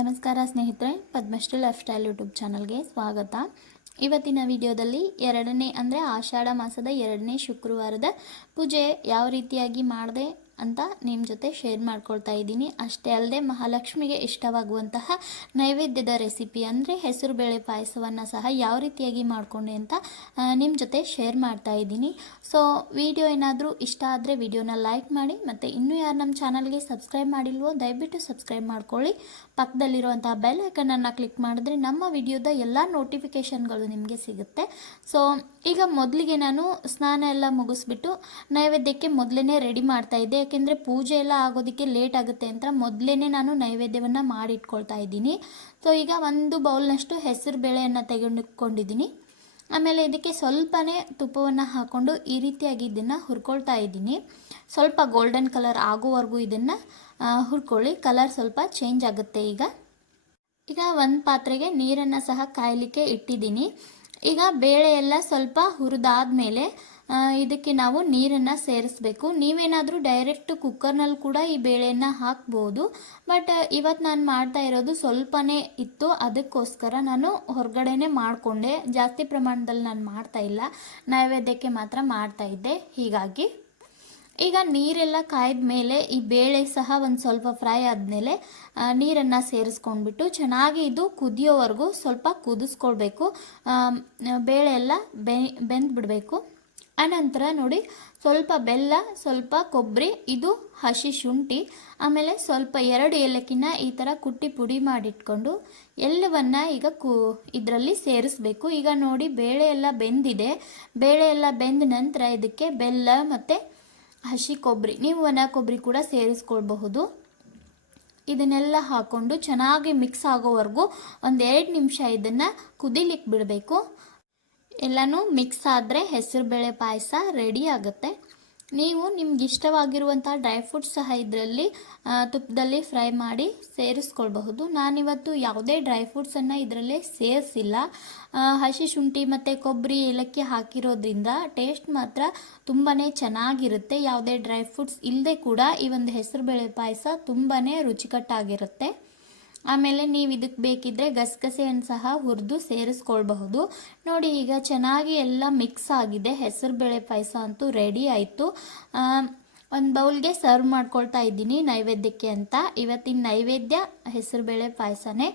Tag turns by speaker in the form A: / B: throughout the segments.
A: ನಮಸ್ಕಾರ ಸ್ನೇಹಿತರೆ, Padmashri life style YouTube ಚಾನಲ್ಗೆ ಸ್ವಾಗತ. ಇವತ್ತಿನ ವಿಡಿಯೋದಲ್ಲಿ ಎರಡನೇ ಅಂದರೆ ಆಷಾಢ ಮಾಸದ ಎರಡನೇ ಶುಕ್ರವಾರದ ಪೂಜೆ ಯಾವ ರೀತಿಯಾಗಿ ಮಾಡಿದೆ ಅಂತ ನಿಮ್ಮ ಜೊತೆ ಶೇರ್ ಮಾಡ್ಕೊಳ್ತಾ ಇದ್ದೀನಿ. ಅಷ್ಟೇ ಅಲ್ಲದೆ ಮಹಾಲಕ್ಷ್ಮಿಗೆ ಇಷ್ಟವಾಗುವಂತಹ ನೈವೇದ್ಯದ ರೆಸಿಪಿ ಅಂದರೆ ಹೆಸರುಬೇಳೆ ಪಾಯಸವನ್ನು ಸಹ ಯಾವ ರೀತಿಯಾಗಿ ಮಾಡಿಕೊಂಡೆ ಅಂತ ನಿಮ್ಮ ಜೊತೆ ಶೇರ್ ಮಾಡ್ತಾ ಇದ್ದೀನಿ. ಸೊ ವಿಡಿಯೋ ಏನಾದರೂ ಇಷ್ಟ ಆದರೆ ವಿಡಿಯೋನ ಲೈಕ್ ಮಾಡಿ ಮತ್ತು ಇನ್ನೂ ಯಾರು ನಮ್ಮ ಚಾನಲ್ಗೆ ಸಬ್ಸ್ಕ್ರೈಬ್ ಮಾಡಿಲ್ವೋ ದಯವಿಟ್ಟು ಸಬ್ಸ್ಕ್ರೈಬ್ ಮಾಡ್ಕೊಳ್ಳಿ. ಪಕ್ಕದಲ್ಲಿರುವಂತಹ ಬೆಲ್ ಕ್ಲಿಕ್ ಮಾಡಿದ್ರೆ ನಮ್ಮ ವಿಡಿಯೋದ ಎಲ್ಲ ನೋಟಿಫಿಕೇಷನ್ಗಳು ನಿಮಗೆ ಸಿಗುತ್ತೆ. ಸೊ ಈಗ ಮೊದಲಿಗೆ ನಾನು ಸ್ನಾನ ಎಲ್ಲ ಮುಗಿಸ್ಬಿಟ್ಟು ನೈವೇದ್ಯಕ್ಕೆ ಮೊದಲೇ ರೆಡಿ ಮಾಡ್ತಾ ಇದ್ದೆ. ಯಾಕೆಂದರೆ ಪೂಜೆ ಎಲ್ಲ ಆಗೋದಕ್ಕೆ ಲೇಟ್ ಆಗುತ್ತೆ ಅಂತ ಮೊದಲೇ ನಾನು ನೈವೇದ್ಯವನ್ನು ಮಾಡಿಟ್ಕೊಳ್ತಾ ಇದ್ದೀನಿ. ಸೊ ಈಗ ಒಂದು ಬೌಲ್ನಷ್ಟು ಹೆಸರು ಬೇಳೆಯನ್ನು ತೆಗೆದುಕೊಂಡಿದ್ದೀನಿ. ಆಮೇಲೆ ಇದಕ್ಕೆ ಸ್ವಲ್ಪನೇ ತುಪ್ಪವನ್ನು ಹಾಕ್ಕೊಂಡು ಈ ರೀತಿಯಾಗಿ ಇದನ್ನು ಹುರ್ಕೊಳ್ತಾ ಇದ್ದೀನಿ. ಸ್ವಲ್ಪ ಗೋಲ್ಡನ್ ಕಲರ್ ಆಗೋವರೆಗೂ ಇದನ್ನು ಹುರ್ಕೊಳ್ಳಿ. ಕಲರ್ ಸ್ವಲ್ಪ ಚೇಂಜ್ ಆಗುತ್ತೆ ಈಗ. ಈಗ ಒಂದು ಪಾತ್ರೆಗೆ ನೀರನ್ನು ಸಹ ಕಾಯಲಿಕ್ಕೆ ಇಟ್ಟಿದ್ದೀನಿ. ಈಗ ಬೇಳೆ ಎಲ್ಲ ಸ್ವಲ್ಪ ಹುರಿದಾದ ಮೇಲೆ ಇದಕ್ಕೆ ನಾವು ನೀರನ್ನು ಸೇರಿಸ್ಬೇಕು. ನೀವೇನಾದರೂ ಡೈರೆಕ್ಟ್ ಕುಕ್ಕರ್ನಲ್ಲಿ ಕೂಡ ಈ ಬೇಳೆಯನ್ನು ಹಾಕ್ಬೋದು. ಬಟ್ ಇವತ್ತು ನಾನು ಮಾಡ್ತಾ ಇರೋದು ಸ್ವಲ್ಪನೇ ಇತ್ತು. ಅದಕ್ಕೋಸ್ಕರ ನಾನು ಹೊರಗಡೆನೆ ಮಾಡಿಕೊಂಡೆ. ಜಾಸ್ತಿ ಪ್ರಮಾಣದಲ್ಲಿ ನಾನು ಮಾಡ್ತಾ ಇಲ್ಲ. ನೈವೇದ್ಯಕ್ಕೆ ಮಾತ್ರ ಮಾಡ್ತಾ ಇದ್ದೆ. ಹೀಗಾಗಿ ಈಗ ನೀರೆಲ್ಲ ಕಾಯ್ದ ಮೇಲೆ ಈ ಬೇಳೆ ಸಹ ಒಂದು ಸ್ವಲ್ಪ ಫ್ರೈ ಆದಮೇಲೆ ನೀರನ್ನು ಸೇರಿಸ್ಕೊಂಡ್ಬಿಟ್ಟು ಚೆನ್ನಾಗಿ ಇದು ಕುದಿಯೋವರೆಗೂ ಸ್ವಲ್ಪ ಕುದಿಸ್ಕೊಳ್ಬೇಕು. ಬೇಳೆ ಎಲ್ಲ ಬೆಂದ್ಬಿಡಬೇಕು. ಆನಂತರ ನೋಡಿ, ಸ್ವಲ್ಪ ಬೆಲ್ಲ, ಸ್ವಲ್ಪ ಕೊಬ್ಬರಿ, ಇದು ಹಸಿ ಶುಂಠಿ, ಆಮೇಲೆ ಸ್ವಲ್ಪ ಎರಡು ಏಲಕ್ಕಿನ ಈ ಥರ ಕುಟ್ಟಿ ಪುಡಿ ಮಾಡಿಟ್ಕೊಂಡು ಎಲ್ಲವನ್ನ ಈಗ ಕು, ಇದರಲ್ಲಿ ಸೇರಿಸ್ಬೇಕು. ಈಗ ನೋಡಿ, ಬೇಳೆ ಎಲ್ಲ ಬೆಂದಿದೆ. ಬೇಳೆ ಎಲ್ಲ ಬೆಂದ ನಂತರ ಇದಕ್ಕೆ ಬೆಲ್ಲ ಮತ್ತು ಹಸಿ ಕೊಬ್ಬರಿ ನೀವು ಒಣ ಕೊಬ್ಬರಿ ಕೂಡ ಸೇರಿಸ್ಕೊಳ್ಬಹುದು. ಇದನ್ನೆಲ್ಲ ಹಾಕ್ಕೊಂಡು ಚೆನ್ನಾಗಿ ಮಿಕ್ಸ್ ಆಗೋವರೆಗೂ ಒಂದು ಎರಡು ನಿಮಿಷ ಇದನ್ನು ಕುದಿಲಿಕ್ಕೆ ಬಿಡಬೇಕು. ಎಲ್ಲನೂ ಮಿಕ್ಸ್ ಆದರೆ ಹೆಸರುಬೇಳೆ ಪಾಯಸ ರೆಡಿ ಆಗುತ್ತೆ. ನೀವು ನಿಮ್ಗೆ ಇಷ್ಟವಾಗಿರುವಂಥ ಡ್ರೈ ಫ್ರೂಟ್ಸ್ ಸಹ ಇದರಲ್ಲಿ ತುಪ್ಪದಲ್ಲಿ ಫ್ರೈ ಮಾಡಿ ಸೇರಿಸ್ಕೊಳ್ಬಹುದು. ನಾನಿವತ್ತು ಯಾವುದೇ ಡ್ರೈ ಫ್ರೂಟ್ಸನ್ನು ಇದರಲ್ಲಿ ಸೇರಿಸಿಲ್ಲ. ಹಸಿ ಶುಂಠಿ ಮತ್ತು ಕೊಬ್ಬರಿ ಏಲಕ್ಕಿ ಹಾಕಿರೋದ್ರಿಂದ ಟೇಸ್ಟ್ ಮಾತ್ರ ತುಂಬಾ ಚೆನ್ನಾಗಿರುತ್ತೆ. ಯಾವುದೇ ಡ್ರೈ ಫ್ರೂಟ್ಸ್ ಇಲ್ಲದೆ ಕೂಡ ಈ ಒಂದು ಹೆಸರುಬೇಳೆ ಪಾಯಸ ತುಂಬಾ ರುಚಿಕಟ್ಟಾಗಿರುತ್ತೆ. ಆಮೇಲೆ ನೀವು ಇದಕ್ಕೆ ಬೇಕಿದ್ದರೆ ಗಸಗಸೆಯನ್ನು ಸಹ ಹುರಿದು ಸೇರಿಸ್ಕೊಳ್ಬಹುದು. ನೋಡಿ, ಈಗ ಚೆನ್ನಾಗಿ ಎಲ್ಲ ಮಿಕ್ಸ್ ಆಗಿದೆ. ಹೆಸರುಬೇಳೆ ಪಾಯಸ ಅಂತೂ ರೆಡಿ ಆಯಿತು. ಒಂದು ಬೌಲ್ಗೆ ಸರ್ವ್ ಮಾಡ್ಕೊಳ್ತಾ ಇದ್ದೀನಿ ನೈವೇದ್ಯಕ್ಕೆ ಅಂತ. ಇವತ್ತಿನ ನೈವೇದ್ಯ ಹೆಸರುಬೇಳೆ ಪಾಯಸನೇ.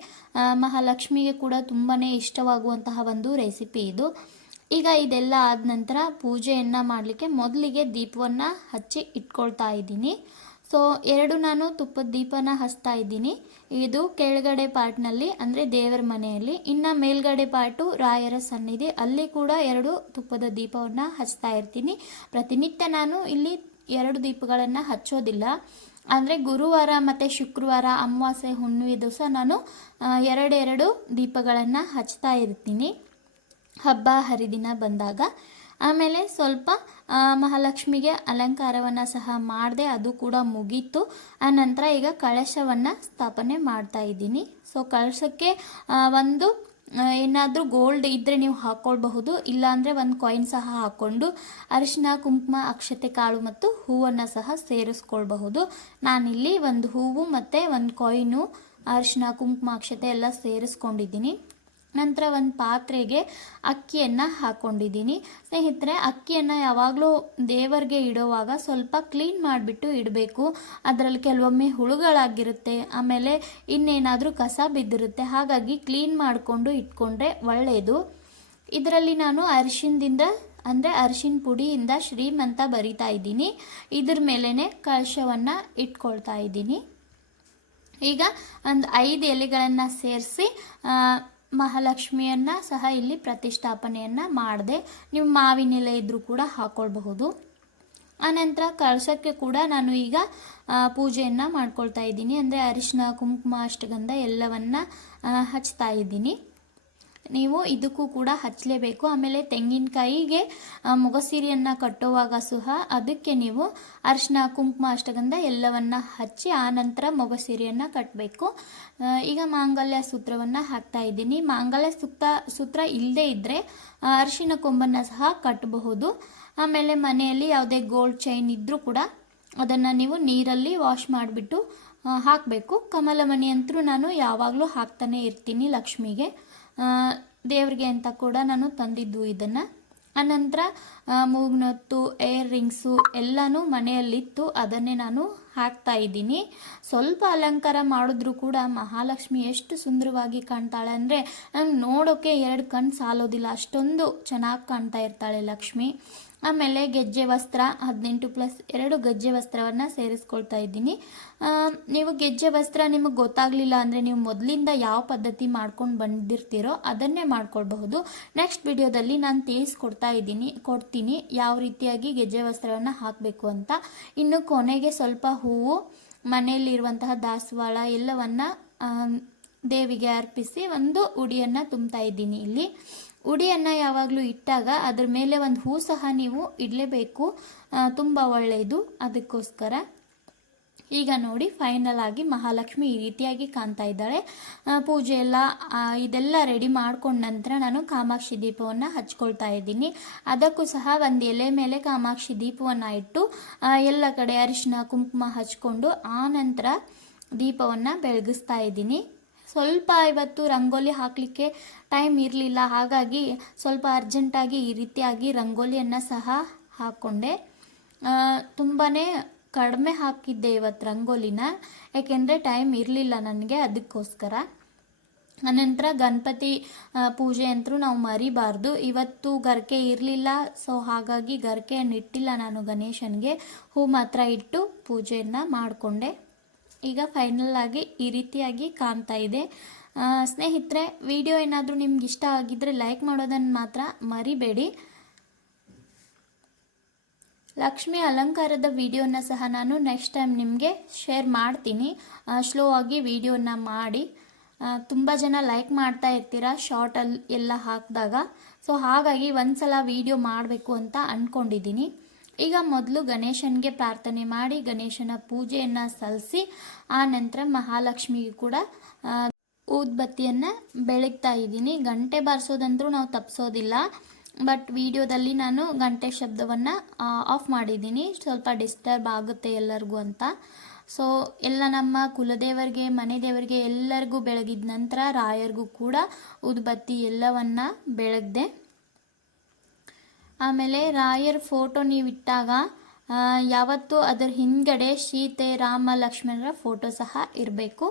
A: ಮಹಾಲಕ್ಷ್ಮಿಗೆ ಕೂಡ ತುಂಬಾ ಇಷ್ಟವಾಗುವಂತಹ ಒಂದು ರೆಸಿಪಿ ಇದು. ಈಗ ಇದೆಲ್ಲ ಆದ ನಂತರ ಪೂಜೆಯನ್ನು ಮಾಡಲಿಕ್ಕೆ ಮೊದಲಿಗೆ ದೀಪವನ್ನು ಹಚ್ಚಿ ಇಟ್ಕೊಳ್ತಾ ಇದ್ದೀನಿ. ಸೊ ಎರಡು ನಾನು ತುಪ್ಪದ ದೀಪನ ಹಚ್ತಾ ಇದ್ದೀನಿ. ಇದು ಕೆಳಗಡೆ ಪಾರ್ಟ್ನಲ್ಲಿ, ಅಂದರೆ ದೇವರ ಮನೆಯಲ್ಲಿ. ಇನ್ನು ಮೇಲ್ಗಡೆ ಪಾರ್ಟು ರಾಯರ ಸನ್ನಿಧಿ. ಅಲ್ಲಿ ಕೂಡ ಎರಡು ತುಪ್ಪದ ದೀಪವನ್ನು ಹಚ್ತಾ ಇರ್ತೀನಿ. ಪ್ರತಿನಿತ್ಯ ನಾನು ಇಲ್ಲಿ ಎರಡು ದೀಪಗಳನ್ನು ಹಚ್ಚೋದಿಲ್ಲ. ಅಂದರೆ ಗುರುವಾರ ಮತ್ತು ಶುಕ್ರವಾರ, ಅಮಾವಾಸ್ಯೆ, ಹುಣ್ಣಿಮೆ ದಿವಸ ನಾನು ಎರಡೆರಡು ದೀಪಗಳನ್ನು ಹಚ್ತಾ ಇರ್ತೀನಿ. ಹಬ್ಬ ಹರಿದಿನ ಬಂದಾಗ. ಆಮೇಲೆ ಸ್ವಲ್ಪ ಮಹಾಲಕ್ಷ್ಮಿಗೆ ಅಲಂಕಾರವನ್ನು ಸಹ ಮಾಡಿದೆ ಅದು ಕೂಡ ಮುಗೀತು. ಆ ನಂತರ ಈಗ ಕಳಶವನ್ನು ಸ್ಥಾಪನೆ ಮಾಡ್ತಾ ಇದ್ದೀನಿ. ಸೊ ಕಳಶಕ್ಕೆ ಒಂದು ಏನಾದರೂ ಗೋಲ್ಡ್ ಇದ್ದರೆ ನೀವು ಹಾಕ್ಕೊಳ್ಬಹುದು ಇಲ್ಲಾಂದರೆ ಒಂದು ಕಾಯಿನ್ ಸಹ ಹಾಕ್ಕೊಂಡು ಅರಿಶಿನ, ಕುಂಕುಮ, ಅಕ್ಷತೆ, ಕಾಳು ಮತ್ತು ಹೂವನ್ನು ಸಹ ಸೇರಿಸ್ಕೊಳ್ಬಹುದು. ನಾನಿಲ್ಲಿ ಒಂದು ಹೂವು ಮತ್ತು ಒಂದು ಕಾಯಿನು ಅರಿಶಿನ, ಕುಂಕುಮ, ಅಕ್ಷತೆ ಎಲ್ಲ ಸೇರಿಸ್ಕೊಂಡಿದ್ದೀನಿ. ನಂತರ ಒಂದು ಪಾತ್ರೆಗೆ ಅಕ್ಕಿಯನ್ನು ಹಾಕ್ಕೊಂಡಿದ್ದೀನಿ ಸ್ನೇಹಿತರೆ, ಅಕ್ಕಿಯನ್ನು ಯಾವಾಗಲೂ ದೇವರಿಗೆ ಇಡುವಾಗ ಸ್ವಲ್ಪ ಕ್ಲೀನ್ ಮಾಡಿಬಿಟ್ಟು ಇಡಬೇಕು. ಅದರಲ್ಲಿ ಕೆಲವೊಮ್ಮೆ ಹುಳುಗಳಾಗಿರುತ್ತೆ. ಆಮೇಲೆ ಇನ್ನೇನಾದರೂ ಕಸ ಬಿದ್ದಿರುತ್ತೆ. ಹಾಗಾಗಿ ಕ್ಲೀನ್ ಮಾಡಿಕೊಂಡು ಇಟ್ಕೊಂಡ್ರೆ ಒಳ್ಳೆಯದು ಇದರಲ್ಲಿ ನಾನು ಅರಿಶಿನದಿಂದ ಅಂದರೆ ಅರಿಶಿನ ಪುಡಿಯಿಂದ ಶ್ರೀಮಂತ ಬರಿತಾ ಇದ್ದೀನಿ. ಇದ್ರ ಮೇಲೇ ಕಳಶವನ್ನು ಇಟ್ಕೊಳ್ತಾ ಇದ್ದೀನಿ. ಈಗ ಒಂದು ಐದು ಎಲೆಗಳನ್ನು ಸೇರಿಸಿ ಮಹಾಲಕ್ಷ್ಮಿಯನ್ನು ಸಹ ಇಲ್ಲಿ ಪ್ರತಿಷ್ಠಾಪನೆಯನ್ನು ಮಾಡಿದೆ ನಿಮ್ಮ ಮಾವಿನ ಎಲೆ ಇದ್ದರೂ ಕೂಡ ಹಾಕ್ಕೊಳ್ಬಹುದು ಆನಂತರ ಕಳಶಕ್ಕೆ ಕೂಡ ನಾನು ಈಗ ಪೂಜೆಯನ್ನು ಮಾಡ್ಕೊಳ್ತಾ ಇದ್ದೀನಿ. ಅಂದರೆ ಅರಿಶಿನ, ಕುಂಕುಮ, ಅಷ್ಟಗಂಧ ಎಲ್ಲವನ್ನ ಹಚ್ತಾ ಇದ್ದೀನಿ. ನೀವು ಇದಕ್ಕೂ ಕೂಡ ಹಚ್ಚಲೇಬೇಕು. ಆಮೇಲೆ ತೆಂಗಿನಕಾಯಿಗೆ ಮೊಗಸೀರೆಯನ್ನು ಕಟ್ಟುವಾಗ ಸಹ ಅದಕ್ಕೆ ನೀವು ಅರಿಶಿನ ಕುಂಕುಮ, ಅಷ್ಟಗಂಧ ಎಲ್ಲವನ್ನ ಹಚ್ಚಿ ಆನಂತರ ನಂತರ ಮೊಗಸೀರೆಯನ್ನು ಕಟ್ಟಬೇಕು ಈಗ ಮಾಂಗಲ್ಯ ಸೂತ್ರವನ್ನು ಹಾಕ್ತಾ ಇದ್ದೀನಿ. ಮಾಂಗಲ್ಯ ಸೂಕ್ತ, ಸೂತ್ರ ಇಲ್ಲದೇ ಇದ್ದರೆ ಅರಿಶಿನ ಕೊಂಬನ್ನು ಸಹ ಕಟ್ಟಬಹುದು. ಆಮೇಲೆ ಮನೆಯಲ್ಲಿ ಯಾವುದೇ ಗೋಲ್ಡ್ ಚೈನ್ ಇದ್ದರೂ ಕೂಡ ಅದನ್ನು ನೀವು ನೀರಲ್ಲಿ ವಾಶ್ ಮಾಡಿಬಿಟ್ಟು ಹಾಕಬೇಕು. ಕಮಲಮಣಿ ಅಂತೂ ನಾನು ಯಾವಾಗಲೂ ಹಾಕ್ತಾನೆ ಇರ್ತೀನಿ ಲಕ್ಷ್ಮಿಗೆ. ದೇವ್ರಿಗೆ ಅಂತ ಕೂಡ ನಾನು ತಂದಿದ್ದು ಇದನ್ನು. ಆನಂತರ ಮೂಗ್ನೊತ್ತು, ಏರ್ ರಿಂಗ್ಸು ಎಲ್ಲನೂ ಮನೆಯಲ್ಲಿತ್ತು, ಅದನ್ನೇ ನಾನು ಹಾಕ್ತಾ ಇದ್ದೀನಿ. ಸ್ವಲ್ಪ ಅಲಂಕಾರ ಮಾಡಿದ್ರೂ ಕೂಡ ಮಹಾಲಕ್ಷ್ಮಿ ಎಷ್ಟು ಸುಂದರವಾಗಿ ಕಾಣ್ತಾಳೆ ಅಂದರೆ, ನಾನು ನೋಡೋಕ್ಕೆ ಎರಡು ಕಣ್ಣು ಸಾಲೋದಿಲ್ಲ. ಅಷ್ಟೊಂದು ಚೆನ್ನಾಗಿ ಕಾಣ್ತಾ ಇರ್ತಾಳೆ ಲಕ್ಷ್ಮಿ. ಆಮೇಲೆ ಗೆಜ್ಜೆ ವಸ್ತ್ರ ಹದಿನೆಂಟು ಪ್ಲಸ್ ಎರಡು ಗೆಜ್ಜೆ ವಸ್ತ್ರವನ್ನು ಸೇರಿಸ್ಕೊಳ್ತಾ ಇದ್ದೀನಿ. ನೀವು ಗೆಜ್ಜೆ ವಸ್ತ್ರ ನಿಮಗೆ ಗೊತ್ತಾಗಲಿಲ್ಲ ಅಂದರೆ ನೀವು ಮೊದಲಿಂದ ಯಾವ ಪದ್ಧತಿ ಮಾಡ್ಕೊಂಡು ಬಂದಿರ್ತೀರೋ ಅದನ್ನೇ ಮಾಡ್ಕೊಳ್ಬಹುದು. ನೆಕ್ಸ್ಟ್ ವಿಡಿಯೋದಲ್ಲಿ ನಾನು ತಿಳಿಸ್ಕೊಡ್ತಾ ಇದ್ದೀನಿ, ಕೊಡ್ತೀನಿ ಯಾವ ರೀತಿಯಾಗಿ ಗೆಜ್ಜೆ ವಸ್ತ್ರವನ್ನು ಹಾಕಬೇಕು ಅಂತ. ಇನ್ನು ಕೊನೆಗೆ ಸ್ವಲ್ಪ ಹೂವು, ಮನೆಯಲ್ಲಿರುವಂತಹ ದಾಸವಾಳ ಎಲ್ಲವನ್ನು ದೇವಿಗೆ ಅರ್ಪಿಸಿ ಒಂದು ಉಡಿಯನ್ನು ತುಂಬ್ತಾ ಇದ್ದೀನಿ ಇಲ್ಲಿ. ಉಡಿಯನ್ನು ಯಾವಾಗಲೂ ಇಟ್ಟಾಗ ಅದ್ರ ಮೇಲೆ ಒಂದು ಹೂ ಸಹ ನೀವು ಇಡಲೇಬೇಕು. ತುಂಬ ಒಳ್ಳೆಯದು ಅದಕ್ಕೋಸ್ಕರ ಈಗ ನೋಡಿ ಫೈನಲ್ ಆಗಿ ಮಹಾಲಕ್ಷ್ಮಿ ಈ ರೀತಿಯಾಗಿ ಕಾಣ್ತಾ ಇದ್ದಾಳೆ. ಪೂಜೆ ಎಲ್ಲ ಇದೆಲ್ಲ ರೆಡಿ ಮಾಡ್ಕೊಂಡ ನಂತರ ನಾನು ಕಾಮಾಕ್ಷಿ ದೀಪವನ್ನು ಹಚ್ಕೊಳ್ತಾ ಇದ್ದೀನಿ. ಅದಕ್ಕೂ ಸಹ ಒಂದು ಎಲೆ ಮೇಲೆ ಕಾಮಾಕ್ಷಿ ದೀಪವನ್ನು ಇಟ್ಟು ಎಲ್ಲ ಕಡೆ ಅರಿಶಿನ, ಕುಂಕುಮ ಹಚ್ಕೊಂಡು ಆ ನಂತರ ದೀಪವನ್ನು ಬೆಳಗಿಸ್ತಾ ಇದ್ದೀನಿ. ಸ್ವಲ್ಪ ಇವತ್ತು ರಂಗೋಲಿ ಹಾಕಲಿಕ್ಕೆ ಟೈಮ್ ಇರಲಿಲ್ಲ. ಹಾಗಾಗಿ ಸ್ವಲ್ಪ ಅರ್ಜೆಂಟಾಗಿ ಈ ರೀತಿಯಾಗಿ ರಂಗೋಲಿಯನ್ನು ಸಹ ಹಾಕ್ಕೊಂಡೆ ತುಂಬಾ ಕಡಿಮೆ ಹಾಕಿದ್ದೆ ಇವತ್ತು ರಂಗೋಲಿನ. ಯಾಕೆಂದರೆ ಟೈಮ್ ಇರಲಿಲ್ಲ ನನಗೆ ಅದಕ್ಕೋಸ್ಕರ. ಅನಂತರ ಗಣಪತಿ ಪೂಜೆ ಅಂತೂ ನಾವು ಮರಿಬಾರ್ದು. ಇವತ್ತು ಗರ್ಕೆ ಇರಲಿಲ್ಲ. ಸೊ ಹಾಗಾಗಿ ಗರ್ಕೆಯನ್ನು ಇಟ್ಟಿಲ್ಲ ನಾನು ಗಣೇಶನಿಗೆ. ಹೂ ಮಾತ್ರ ಇಟ್ಟು ಪೂಜೆಯನ್ನು ಮಾಡಿಕೊಂಡೆ. ಈಗ ಫೈನಲ್ ಆಗಿ ಈ ರೀತಿಯಾಗಿ ಕಾಣ್ತಾ ಇದೆ. ಸ್ನೇಹಿತರೆ ವಿಡಿಯೋ ಏನಾದರೂ ನಿಮ್ಗೆ ಇಷ್ಟ ಆಗಿದ್ದರೆ ಲೈಕ್ ಮಾಡೋದನ್ನು ಮಾತ್ರ ಮರಿಬೇಡಿ. ಲಕ್ಷ್ಮಿ ಅಲಂಕಾರದ ವಿಡಿಯೋನ ಸಹ ನಾನು ನೆಕ್ಸ್ಟ್ ಟೈಮ್ ನಿಮಗೆ ಶೇರ್ ಮಾಡ್ತೀನಿ. ಸ್ಲೋ ಆಗಿ ವಿಡಿಯೋನ ಮಾಡಿ. ತುಂಬ ಜನ ಲೈಕ್ ಮಾಡ್ತಾ ಇರ್ತೀರಾ ಶಾರ್ಟಲ್ಲಿ ಎಲ್ಲ ಹಾಕಿದಾಗ. ಸೊ ಹಾಗಾಗಿ ಒಂದ್ಸಲ ವಿಡಿಯೋ ಮಾಡಬೇಕು ಅಂತ ಅಂದ್ಕೊಂಡಿದ್ದೀನಿ ಈಗ ಮೊದಲು ಗಣೇಶನಿಗೆ ಪ್ರಾರ್ಥನೆ ಮಾಡಿ ಗಣೇಶನ ಪೂಜೆಯನ್ನು ಸಲ್ಲಿಸಿ ಆ ನಂತರ ಮಹಾಲಕ್ಷ್ಮಿಗೆ ಕೂಡ ಊದ್ಬತ್ತಿಯನ್ನ ಬೆಳಗ್ತಾ ಇದ್ದೀನಿ. ಗಂಟೆ ಬಾರಿಸೋದಂದ್ರೂ ನಾವು ತಪ್ಪಿಸೋದಿಲ್ಲ ಬಟ್ ವಿಡಿಯೋದಲ್ಲಿ ನಾನು ಗಂಟೆ ಶಬ್ದವನ್ನು ಆಫ್ ಮಾಡಿದ್ದೀನಿ. ಸ್ವಲ್ಪ ಡಿಸ್ಟರ್ಬ್ ಆಗುತ್ತೆ ಎಲ್ಲರಿಗೂ ಅಂತ. ಸೊ ಎಲ್ಲ ನಮ್ಮ ಕುಲದೇವರಿಗೆ, ಮನೆ ದೇವರಿಗೆ ಎಲ್ಲರಿಗೂ ಬೆಳಗಿದ ನಂತರ ರಾಯರಿಗೂ ಕೂಡ ಊದ್ಬತ್ತಿ ಎಲ್ಲವನ್ನ ಬೆಳಗ್ದೆ ಆಮೇಲೆ ರಾಯರ್ ಫೋಟೋ ನೀವು ಇಟ್ಟಾಗ ಯಾವತ್ತು ಅದರ ಹಿಂದ್ಗಡೆ ಸೀತೆ, ರಾಮ, ಲಕ್ಷ್ಮಣರ ಫೋಟೋ ಸಹ ಇರಬೇಕು.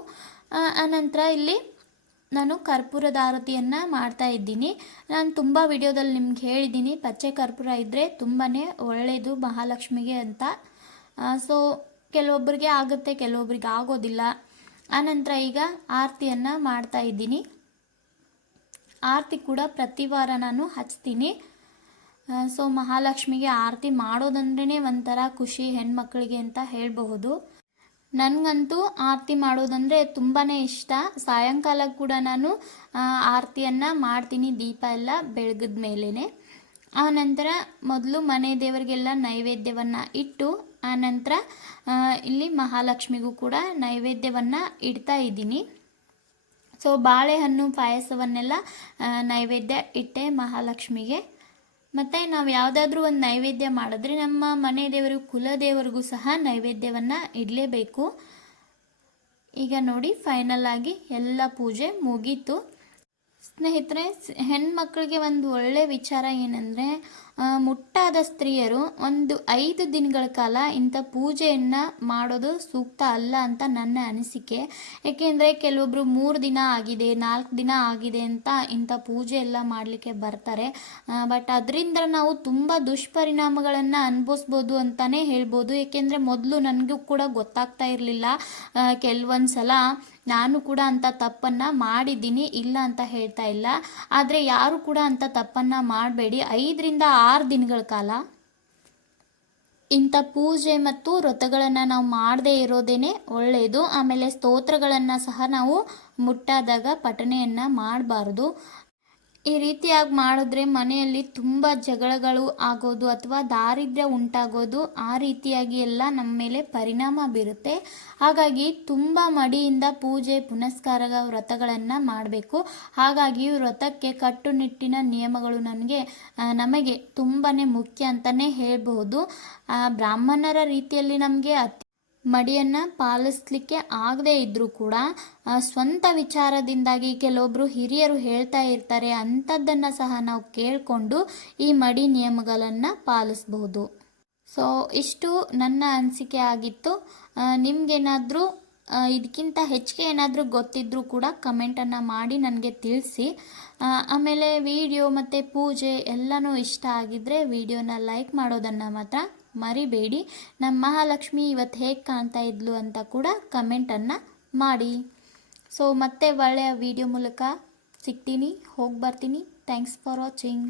A: ಆನಂತರ ಇಲ್ಲಿ ನಾನು ಕರ್ಪೂರದ ಆರತಿಯನ್ನು ಮಾಡ್ತಾ ಇದ್ದೀನಿ. ನಾನು ತುಂಬ ವಿಡಿಯೋದಲ್ಲಿ ನಿಮ್ಗೆ ಹೇಳಿದ್ದೀನಿ, ಪಚ್ಚೆ ಕರ್ಪೂರ ಇದ್ದರೆ ತುಂಬಾ ಒಳ್ಳೆಯದು ಮಹಾಲಕ್ಷ್ಮಿಗೆ ಅಂತ. ಸೊ ಕೆಲವೊಬ್ಬರಿಗೆ ಆಗುತ್ತೆ ಕೆಲವೊಬ್ಬರಿಗೆ ಆಗೋದಿಲ್ಲ. ಆನಂತರ ಈಗ ಆರತಿಯನ್ನು ಮಾಡ್ತಾ ಇದ್ದೀನಿ. ಆರತಿ ಕೂಡ ಪ್ರತಿ ವಾರ ನಾನು ಹಚ್ತೀನಿ. ಸೊ ಮಹಾಲಕ್ಷ್ಮಿಗೆ ಆರತಿ ಮಾಡೋದಂದ್ರೇ ಒಂಥರ ಖುಷಿ ಹೆಣ್ಮಕ್ಳಿಗೆ ಅಂತ ಹೇಳಬಹುದು. ನನಗಂತೂ ಆರತಿ ಮಾಡೋದಂದರೆ ತುಂಬಾ ಇಷ್ಟ. ಸಾಯಂಕಾಲ ಕೂಡ ನಾನು ಆರತಿಯನ್ನು ಮಾಡ್ತೀನಿ ದೀಪ ಎಲ್ಲ ಬೆಳಗಿದ ಮೇಲೇ ಆನಂತರ ಮೊದಲು ಮನೆ ದೇವರಿಗೆಲ್ಲ ನೈವೇದ್ಯವನ್ನು ಇಟ್ಟು ಆನಂತರ ಇಲ್ಲಿ ಮಹಾಲಕ್ಷ್ಮಿಗೂ ಕೂಡ ನೈವೇದ್ಯವನ್ನು ಇಡ್ತಾ ಇದ್ದೀನಿ. ಸೊ ಬಾಳೆಹಣ್ಣು ಪಾಯಸವನ್ನೆಲ್ಲ ನೈವೇದ್ಯ ಇಟ್ಟೆ ಮಹಾಲಕ್ಷ್ಮಿಗೆ. ಮತ್ತು ನಾವು ಯಾವುದಾದ್ರೂ ಒಂದು ನೈವೇದ್ಯ ಮಾಡಿದ್ರೆ ನಮ್ಮ ಮನೆ ದೇವರು ಕುಲದೇವರಿಗೂ ಸಹ ನೈವೇದ್ಯವನ್ನ ಇಡಲೇಬೇಕು. ಈಗ ನೋಡಿ ಫೈನಲ್ ಆಗಿ ಎಲ್ಲ ಪೂಜೆ ಮುಗೀತು. ಸ್ನೇಹಿತರೆ ಹೆಣ್ಮಕ್ಳಿಗೆ ಒಂದು ಒಳ್ಳೆ ವಿಚಾರ ಏನಂದರೆ ಮುಟ್ಟಾದ ಸ್ತ್ರೀಯರು ಒಂದು ಐದು ದಿನಗಳ ಕಾಲ ಇಂಥ ಪೂಜೆಯನ್ನು ಮಾಡೋದು ಸೂಕ್ತ ಅಲ್ಲ ಅಂತ ನನ್ನ ಅನಿಸಿಕೆ. ಏಕೆಂದರೆ ಕೆಲವೊಬ್ಬರು ಮೂರು ದಿನ ಆಗಿದೆ, ನಾಲ್ಕು ದಿನ ಆಗಿದೆ ಅಂತ ಇಂಥ ಪೂಜೆ ಎಲ್ಲ ಮಾಡಲಿಕ್ಕೆ ಬರ್ತಾರೆ. ಬಟ್ ಅದರಿಂದ ನಾವು ತುಂಬ ದುಷ್ಪರಿಣಾಮಗಳನ್ನು ಅನುಭವಿಸ್ಬೋದು ಅಂತಲೇ ಹೇಳ್ಬೋದು. ಏಕೆಂದರೆ ಮೊದಲು ನನಗೂ ಕೂಡ ಗೊತ್ತಾಗ್ತಾ ಇರಲಿಲ್ಲ. ಕೆಲವೊಂದು ಸಲ ನಾನು ಕೂಡ ಅಂತ ತಪ್ಪನ್ನು ಮಾಡಿದ್ದೀನಿ, ಇಲ್ಲ ಅಂತ ಹೇಳ್ತಾ ಇಲ್ಲ. ಆದರೆ ಯಾರು ಕೂಡ ಅಂತ ತಪ್ಪನ್ನು ಮಾಡಬೇಡಿ. ಐದರಿಂದ ಆರು ದಿನಗಳ ಕಾಲ ಇಂಥ ಪೂಜೆ ಮತ್ತು ವ್ರತಗಳನ್ನು ನಾವು ಮಾಡದೇ ಇರೋದೇನೆ ಒಳ್ಳೆಯದು ಆಮೇಲೆ ಸ್ತೋತ್ರಗಳನ್ನು ಸಹ ನಾವು ಮುಟ್ಟಾದಾಗ ಪಠಣೆಯನ್ನು ಮಾಡಬಾರ್ದು. ಈ ರೀತಿಯಾಗಿ ಮಾಡಿದ್ರೆ ಮನೆಯಲ್ಲಿ ತುಂಬ ಜಗಳಗಳು ಆಗೋದು ಅಥವಾ ದಾರಿದ್ರ್ಯ ಉಂಟಾಗೋದು ಆ ರೀತಿಯಾಗಿ ಎಲ್ಲ ನಮ್ಮ ಮೇಲೆ ಪರಿಣಾಮ ಬೀರುತ್ತೆ. ಹಾಗಾಗಿ ತುಂಬ ಮಡಿಯಿಂದ ಪೂಜೆ ಪುನಸ್ಕಾರ ವ್ರತಗಳನ್ನು ಮಾಡಬೇಕು. ಹಾಗಾಗಿ ವ್ರತಕ್ಕೆ ಕಟ್ಟುನಿಟ್ಟಿನ ನಿಯಮಗಳು ನನಗೆ ನಮಗೆ ತುಂಬಾ ಮುಖ್ಯ ಅಂತಲೇ ಹೇಳಬಹುದು. ಬ್ರಾಹ್ಮಣರ ರೀತಿಯಲ್ಲಿ ನಮಗೆ ಅತಿ ಮಡಿಯನ್ನು ಪಾಲಿಸ್ಲಿಕ್ಕೆ ಆಗದೇ ಇದ್ದರೂ ಕೂಡ ಸ್ವಂತ ವಿಚಾರದಿಂದಾಗಿ ಕೆಲವೊಬ್ಬರು ಹಿರಿಯರು ಹೇಳ್ತಾ ಇರ್ತಾರೆ ಅಂಥದ್ದನ್ನು ಸಹ ನಾವು ಕೇಳಿಕೊಂಡು ಈ ಮಡಿ ನಿಯಮಗಳನ್ನು ಪಾಲಿಸ್ಬಹುದು ಸೊ, ಇಷ್ಟು ನನ್ನ ಅನಿಸಿಕೆ ಆಗಿತ್ತು. ನಿಮಗೇನಾದರೂ ಇದಕ್ಕಿಂತ ಹೆಚ್ಚಿಗೆ ಏನಾದರೂ ಗೊತ್ತಿದ್ದರೂ ಕೂಡ ಕಮೆಂಟನ್ನು ಮಾಡಿ ನನಗೆ ತಿಳಿಸಿ. ಆಮೇಲೆ ವಿಡಿಯೋ ಮತ್ತು ಪೂಜೆ ಎಲ್ಲನೂ ಇಷ್ಟ ಆಗಿದ್ದರೆ ವಿಡಿಯೋನ ಲೈಕ್ ಮಾಡೋದನ್ನು ಮಾತ್ರ ಮರಿಬೇಡಿ. ನಮ್ಮ ಮಹಾಲಕ್ಷ್ಮಿ ಇವತ್ತು ಹೇಗೆ ಕಾಣ್ತಾ ಇದ್ಲು ಅಂತ ಕೂಡ ಕಮೆಂಟನ್ನು ಮಾಡಿ. ಸೊ ಮತ್ತೆ ಒಳ್ಳೆಯ ವಿಡಿಯೋ ಮೂಲಕ ಸಿಗ್ತೀನಿ. ಹೋಗಿ ಬರ್ತೀನಿ. Thanks for watching